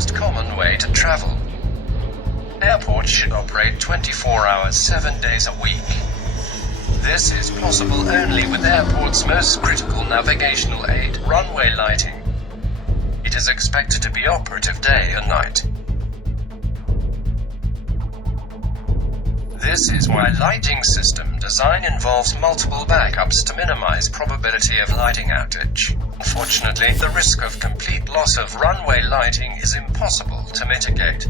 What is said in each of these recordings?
most common way to travel. Airports should operate 24 hours, 7 days a week. This is possible only with airports' most critical navigational aid, runway lighting. It is expected to be operative day and night. This is why lighting system design involves multiple backups to minimize probability of lighting outage. Unfortunately, the risk of complete loss of runway lighting is impossible to mitigate.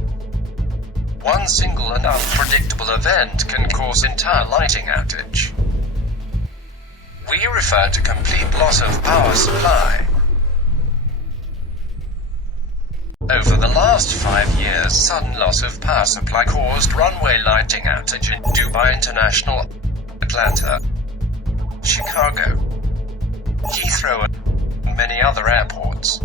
One single and unpredictable event can cause entire lighting outage. We refer to complete loss of power supply. Over the last 5 years, sudden loss of power supply caused runway lighting outage in Dubai International, Atlanta, Chicago, Heathrow, and many other airports.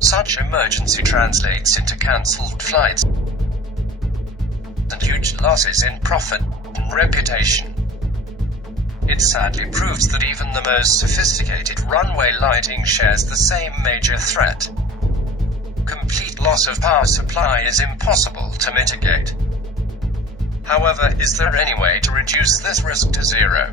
Such emergency translates into cancelled flights and huge losses in profit and reputation. It sadly proves that even the most sophisticated runway lighting shares the same major threat. Complete loss of power supply is impossible to mitigate. However, is there any way to reduce this risk to zero?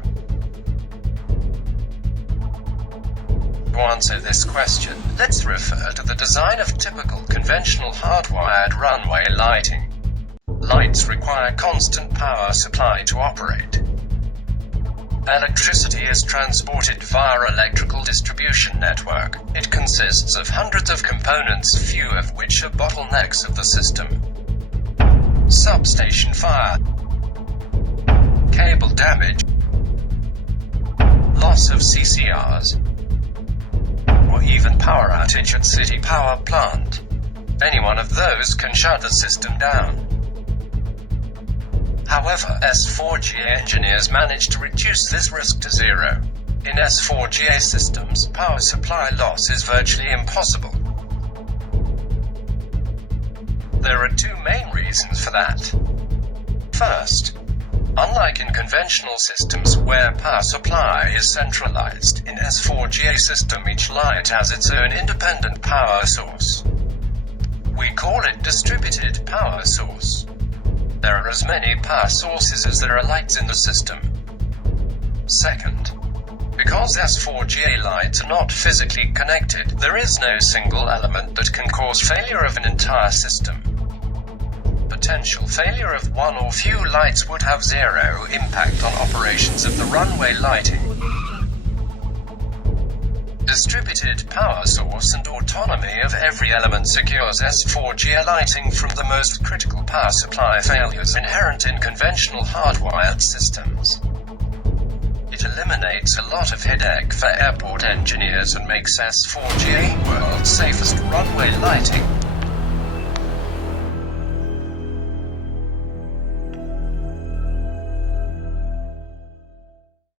To answer this question, let's refer to the design of typical conventional hardwired runway lighting. Lights require constant power supply to operate. Electricity is transported via electrical distribution network. It consists of hundreds of components, few of which are bottlenecks of the system. Substation fire, cable damage, loss of CCRs, or even power outage at city power plant. Any one of those can shut the system down. However, S4GA engineers managed to reduce this risk to zero. In S4GA systems, power supply loss is virtually impossible. There are two main reasons for that. First, unlike in conventional systems where power supply is centralized, in S4GA system each light has its own independent power source. We call it distributed power source. There are as many power sources as there are lights in the system. Second, because S4GA lights are not physically connected, there is no single element that can cause failure of an entire system. Potential failure of one or few lights would have zero impact on operations of the runway lighting. Distributed power source and autonomy of every element secures S4GA lighting from the most critical power supply failures inherent in conventional hardwired systems. It eliminates a lot of headache for airport engineers and makes S4GA world's safest runway lighting